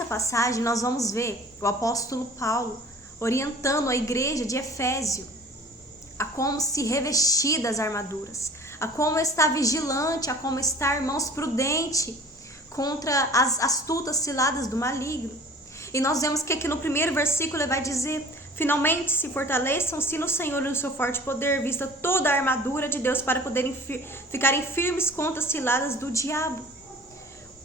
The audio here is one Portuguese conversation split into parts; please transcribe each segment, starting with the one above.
nessa passagem nós vamos ver o apóstolo Paulo orientando a igreja de Efésio a como se revestir das armaduras, a como estar vigilante, a como estar, irmãos, prudente contra as astutas ciladas do maligno. E nós vemos que aqui no primeiro versículo ele vai dizer: finalmente se fortaleçam-se no Senhor e no seu forte poder, vista toda a armadura de Deus para poderem ficarem firmes contra as ciladas do diabo.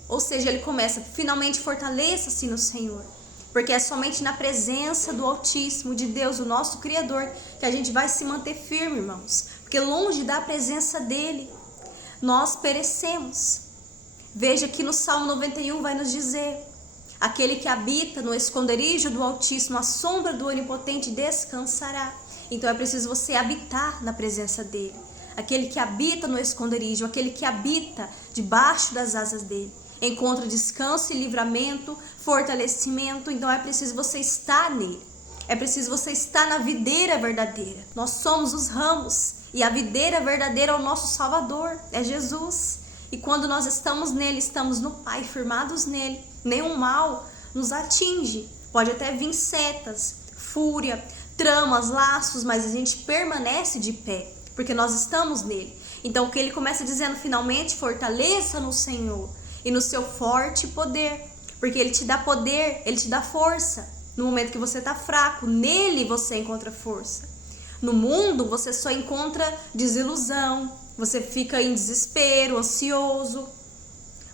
Ou seja, ele começa: finalmente fortaleça-se no Senhor, porque é somente na presença do Altíssimo, de Deus, o nosso Criador, que a gente vai se manter firme, irmãos, porque longe da presença dele nós perecemos. Veja que no Salmo 91 vai nos dizer: aquele que habita no esconderijo do Altíssimo, a sombra do Onipotente descansará. Então é preciso você habitar na presença dele. Aquele que habita no esconderijo, aquele que habita debaixo das asas dele, encontra descanso e livramento, fortalecimento. Então é preciso você estar nele. É preciso você estar na videira verdadeira. Nós somos os ramos e a videira verdadeira é o nosso Salvador, é Jesus. E quando nós estamos nele, estamos no Pai, firmados nele, nenhum mal nos atinge. Pode até vir setas, fúria, tramas, laços, mas a gente permanece de pé, porque nós estamos nele. Então o que ele começa dizendo: finalmente fortaleça no Senhor e no seu forte poder, porque ele te dá poder, ele te dá força. No momento que você está fraco, nele você encontra força. No mundo você só encontra desilusão, você fica em desespero, ansioso,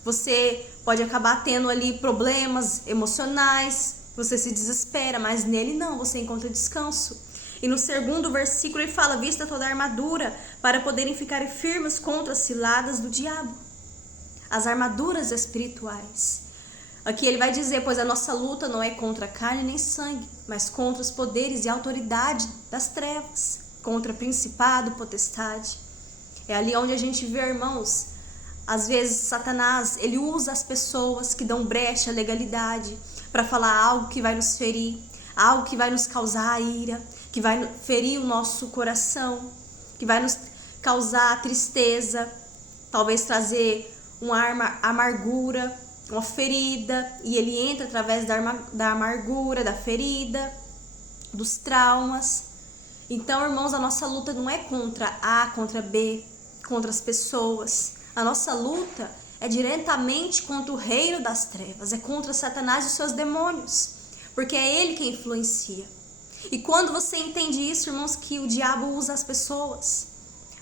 você pode acabar tendo ali problemas emocionais, você se desespera, mas nele não, você encontra descanso. E no segundo versículo ele fala: vista toda a armadura para poderem ficar firmes contra as ciladas do diabo. As armaduras espirituais. Aqui ele vai dizer: pois a nossa luta não é contra carne nem sangue, mas contra os poderes e autoridade das trevas, contra principado, potestade. É ali onde a gente vê, irmãos, às vezes Satanás, ele usa as pessoas que dão brecha à legalidade para falar algo que vai nos ferir, algo que vai nos causar ira, que vai ferir o nosso coração, que vai nos causar tristeza, talvez trazer uma amargura, uma ferida, e ele entra através da amargura, da ferida, dos traumas. Então, irmãos, a nossa luta não é contra A, contra B, contra as pessoas. A nossa luta é diretamente contra o reino das trevas, é contra Satanás e os seus demônios, porque é ele quem influencia. E quando você entende isso, irmãos, que o diabo usa as pessoas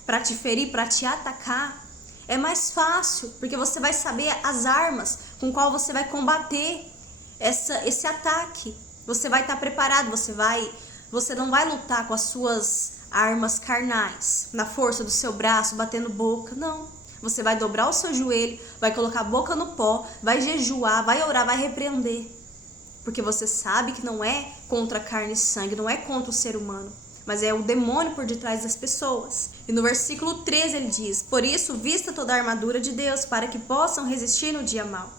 para te ferir, para te atacar, é mais fácil, porque você vai saber as armas com qual você vai combater esse ataque. Você vai estar preparado, você não vai lutar com as suas armas carnais, na força do seu braço, batendo boca, não. Você vai dobrar o seu joelho, vai colocar a boca no pó, vai jejuar, vai orar, vai repreender. Porque você sabe que não é contra carne e sangue, não é contra o ser humano, mas é o demônio por detrás das pessoas. E no versículo 13 ele diz: por isso, vista toda a armadura de Deus, para que possam resistir no dia mau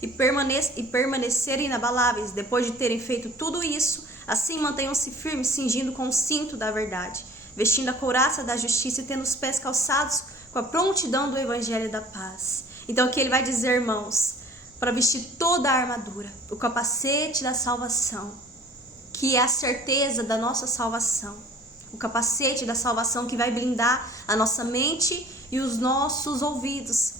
e permanecerem inabaláveis. Depois de terem feito tudo isso, assim mantenham-se firmes, cingindo com o cinto da verdade, vestindo a couraça da justiça e tendo os pés calçados com a prontidão do evangelho da paz. Então aqui ele vai dizer, irmãos, para vestir toda a armadura, o capacete da salvação, que é a certeza da nossa salvação, o capacete da salvação que vai blindar a nossa mente e os nossos ouvidos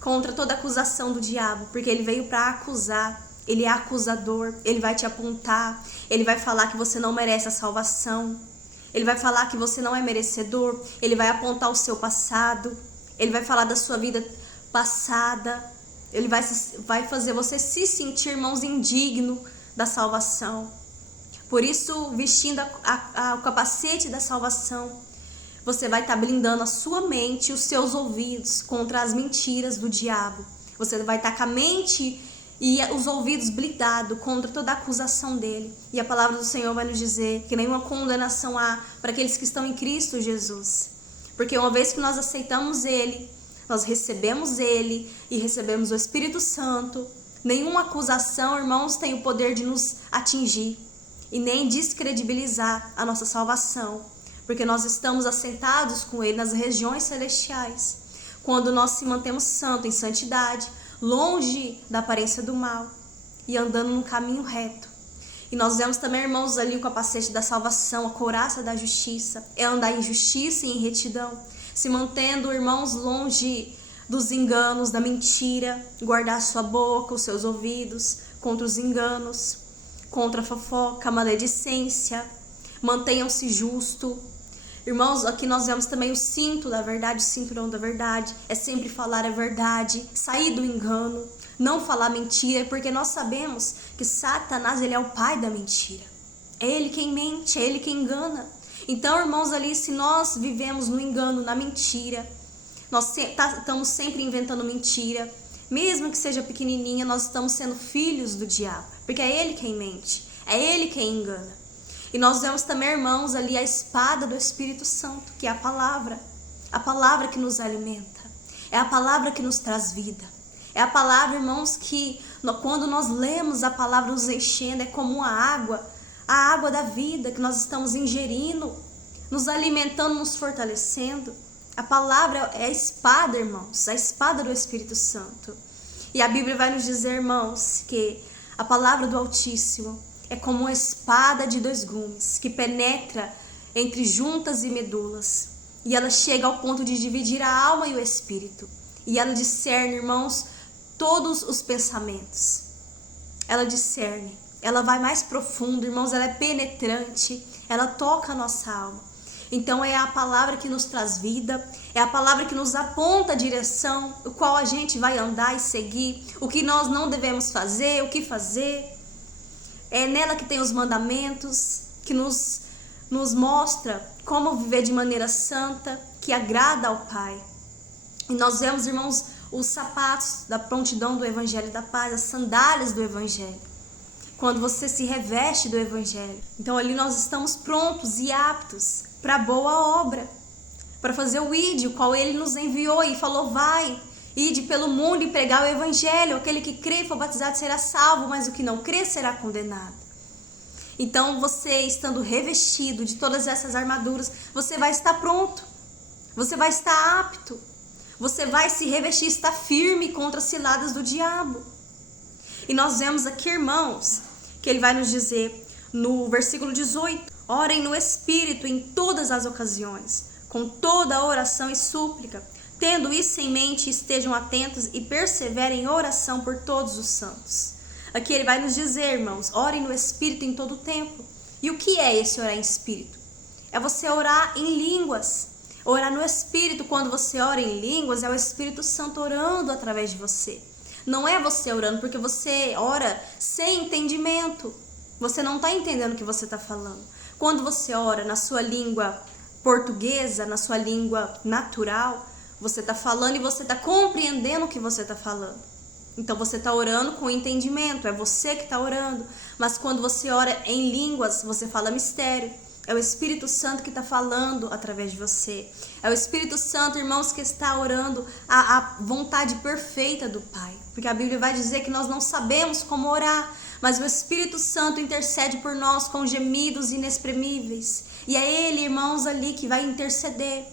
contra toda acusação do diabo, porque ele veio para acusar, ele é acusador, ele vai te apontar, ele vai falar que você não merece a salvação, ele vai falar que você não é merecedor, ele vai apontar o seu passado, ele vai falar da sua vida passada, ele vai fazer você se sentir, irmãos, indigno da salvação. Por isso, vestindo o capacete da salvação, você vai estar blindando a sua mente e os seus ouvidos contra as mentiras do diabo. Você vai estar com a mente e os ouvidos blindados contra toda a acusação dele. E a palavra do Senhor vai nos dizer que nenhuma condenação há para aqueles que estão em Cristo Jesus. Porque uma vez que nós aceitamos ele, nós recebemos ele e recebemos o Espírito Santo, nenhuma acusação, irmãos, tem o poder de nos atingir e nem descredibilizar a nossa salvação, porque nós estamos assentados com ele nas regiões celestiais, quando nós se mantemos santos em santidade, longe da aparência do mal. e andando no caminho reto. E nós vemos também, irmãos, ali o capacete da salvação, a couraça da justiça, é andar em justiça e em retidão, se mantendo, irmãos, longe dos enganos, da mentira, guardar sua boca, os seus ouvidos contra os enganos, contra a fofoca, a maledicência. Mantenham-se justo. Irmãos, aqui nós vemos também o cinto da verdade, o cinturão da verdade. É sempre falar a verdade, sair do engano, não falar mentira, porque nós sabemos que Satanás, ele é o pai da mentira. É ele quem mente, é ele quem engana. Então, irmãos, ali, se nós vivemos no engano, na mentira, nós estamos sempre inventando mentira, mesmo que seja pequenininha, nós estamos sendo filhos do diabo, porque é ele quem mente, é ele quem engana. E nós vemos também, irmãos, ali a espada do Espírito Santo, que é a palavra que nos alimenta, é a palavra que nos traz vida, é a palavra, irmãos, que quando nós lemos a palavra nos enchendo, é como a água da vida que nós estamos ingerindo, nos alimentando, nos fortalecendo. A palavra é a espada, irmãos, a espada do Espírito Santo. E a Bíblia vai nos dizer, irmãos, que a palavra do Altíssimo é como uma espada de 2 gumes, que penetra entre juntas e medulas. E ela chega ao ponto de dividir a alma e o espírito. E ela discerne, irmãos, todos os pensamentos. Ela discerne, ela vai mais profundo, irmãos, ela é penetrante, ela toca a nossa alma. Então é a palavra que nos traz vida, é a palavra que nos aponta a direção, o qual a gente vai andar e seguir, o que nós não devemos fazer, o que fazer. É nela que tem os mandamentos, que nos mostra como viver de maneira santa, que agrada ao Pai. E nós vemos, irmãos, os sapatos da prontidão do Evangelho da Paz, as sandálias do Evangelho. Quando você se reveste do Evangelho. Então ali nós estamos prontos e aptos para boa obra, para fazer o ide, o qual Ele nos enviou e falou, vai, ide pelo mundo e pregar o Evangelho. Aquele que crê e for batizado será salvo, mas o que não crê será condenado. Então você, estando revestido de todas essas armaduras, você vai estar pronto, você vai estar apto, você vai se revestir, estar firme contra as ciladas do diabo. E nós vemos aqui, irmãos, que ele vai nos dizer no versículo 18, orem no Espírito em todas as ocasiões, com toda a oração e súplica, tendo isso em mente, estejam atentos e perseverem em oração por todos os santos. Aqui ele vai nos dizer, irmãos, orem no Espírito em todo o tempo. E o que é esse orar em Espírito? É você orar em línguas. Orar no Espírito, quando você ora em línguas, é o Espírito Santo orando através de você. Não é você orando porque você ora sem entendimento. Você não está entendendo o que você está falando. Quando você ora na sua língua portuguesa, na sua língua natural, você está falando e você está compreendendo o que você está falando. Então você está orando com entendimento, é você que está orando. Mas quando você ora em línguas, você fala mistério. É o Espírito Santo que está falando através de você. É o Espírito Santo, irmãos, que está orando a vontade perfeita do Pai. Porque a Bíblia vai dizer que nós não sabemos como orar, mas o Espírito Santo intercede por nós com gemidos inexprimíveis. E é Ele, irmãos, ali que vai interceder.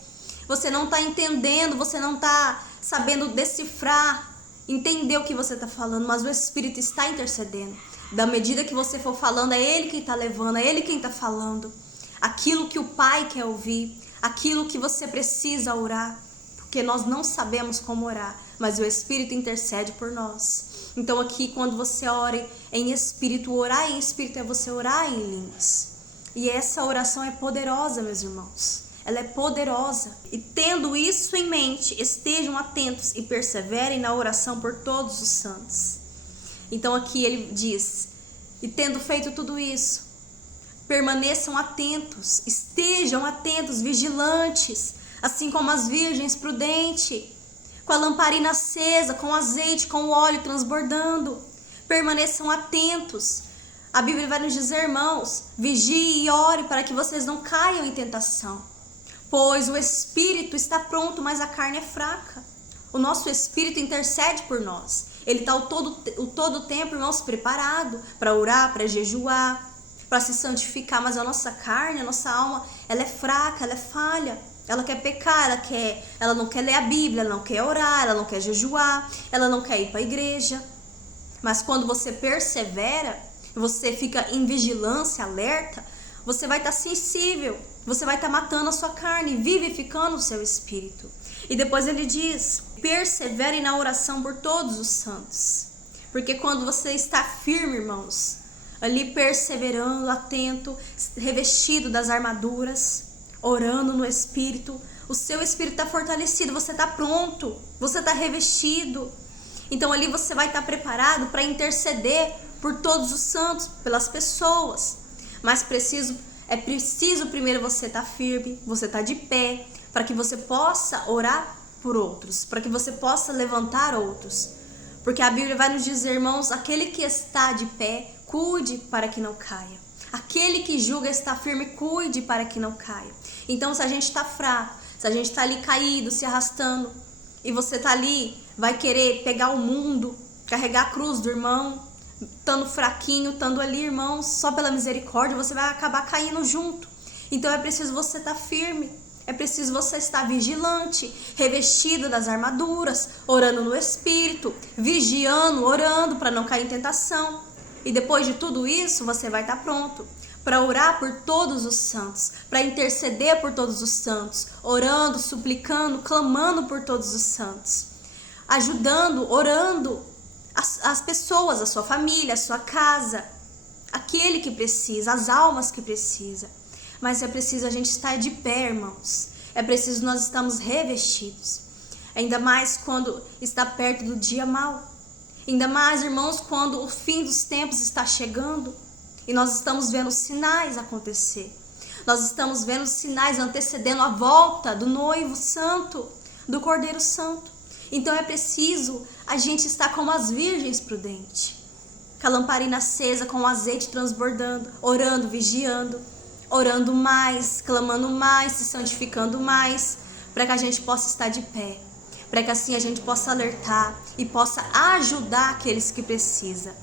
Você não está entendendo, você não está sabendo decifrar, entender o que você está falando, mas o Espírito está intercedendo. Da medida que você for falando, é Ele quem está levando, é Ele quem está falando. Aquilo que o Pai quer ouvir, aquilo que você precisa orar, porque nós não sabemos como orar, mas o Espírito intercede por nós. Então aqui, quando você ora em Espírito, orar em Espírito é você orar em línguas. E essa oração é poderosa, meus irmãos. Ela é poderosa. E tendo isso em mente, estejam atentos e perseverem na oração por todos os santos. Então aqui ele diz, e tendo feito tudo isso, permaneçam atentos, estejam atentos, vigilantes, assim como as virgens prudentes, com a lamparina acesa, com o azeite, com o óleo transbordando. Permaneçam atentos. A Bíblia vai nos dizer, irmãos, vigie e ore para que vocês não caiam em tentação. Pois o espírito está pronto, mas a carne é fraca. O nosso espírito intercede por nós. Ele está o todo tempo, irmãos, preparado para orar, para jejuar, para se santificar, mas a nossa carne, a nossa alma, ela é fraca, ela é falha, ela quer pecar, ela não quer ler a Bíblia, ela não quer orar, ela não quer jejuar, ela não quer ir para a igreja. Mas quando você persevera, você fica em vigilância, alerta, você vai estar sensível, você vai estar matando a sua carne, vivificando o seu espírito. E depois ele diz: persevere na oração por todos os santos. Porque quando você está firme, irmãos, ali perseverando, atento, revestido das armaduras, orando no espírito, o seu espírito está fortalecido, você está pronto, você está revestido. Então ali você vai estar preparado para interceder por todos os santos, pelas pessoas. Mas é preciso primeiro você estar firme, você estar de pé, para que você possa orar por outros, para que você possa levantar outros. Porque a Bíblia vai nos dizer, irmãos, aquele que está de pé, cuide para que não caia. Aquele que julga está firme, cuide para que não caia. Então, se a gente está fraco, se a gente está ali caído, se arrastando, e você está ali, vai querer pegar o mundo, carregar a cruz do irmão, estando fraquinho, estando ali, irmãos, só pela misericórdia, você vai acabar caindo junto. Então, é preciso você estar firme. É preciso você estar vigilante, revestido das armaduras, orando no Espírito, vigiando, orando para não cair em tentação. E depois de tudo isso, você vai estar pronto para orar por todos os santos, para interceder por todos os santos, orando, suplicando, clamando por todos os santos, ajudando, orando as pessoas, a sua família, a sua casa, aquele que precisa, as almas que precisam. Mas é preciso a gente estar de pé, irmãos. É preciso nós estarmos revestidos. Ainda mais quando está perto do dia mau. Ainda mais, irmãos, quando o fim dos tempos está chegando. E nós estamos vendo sinais acontecer. Nós estamos vendo sinais antecedendo a volta do noivo santo, do Cordeiro Santo. Então é preciso a gente estar como as virgens prudentes. Com a lamparina acesa, com o azeite transbordando, orando, vigiando. Orando mais, clamando mais, se santificando mais, para que a gente possa estar de pé, para que assim a gente possa alertar e possa ajudar aqueles que precisam.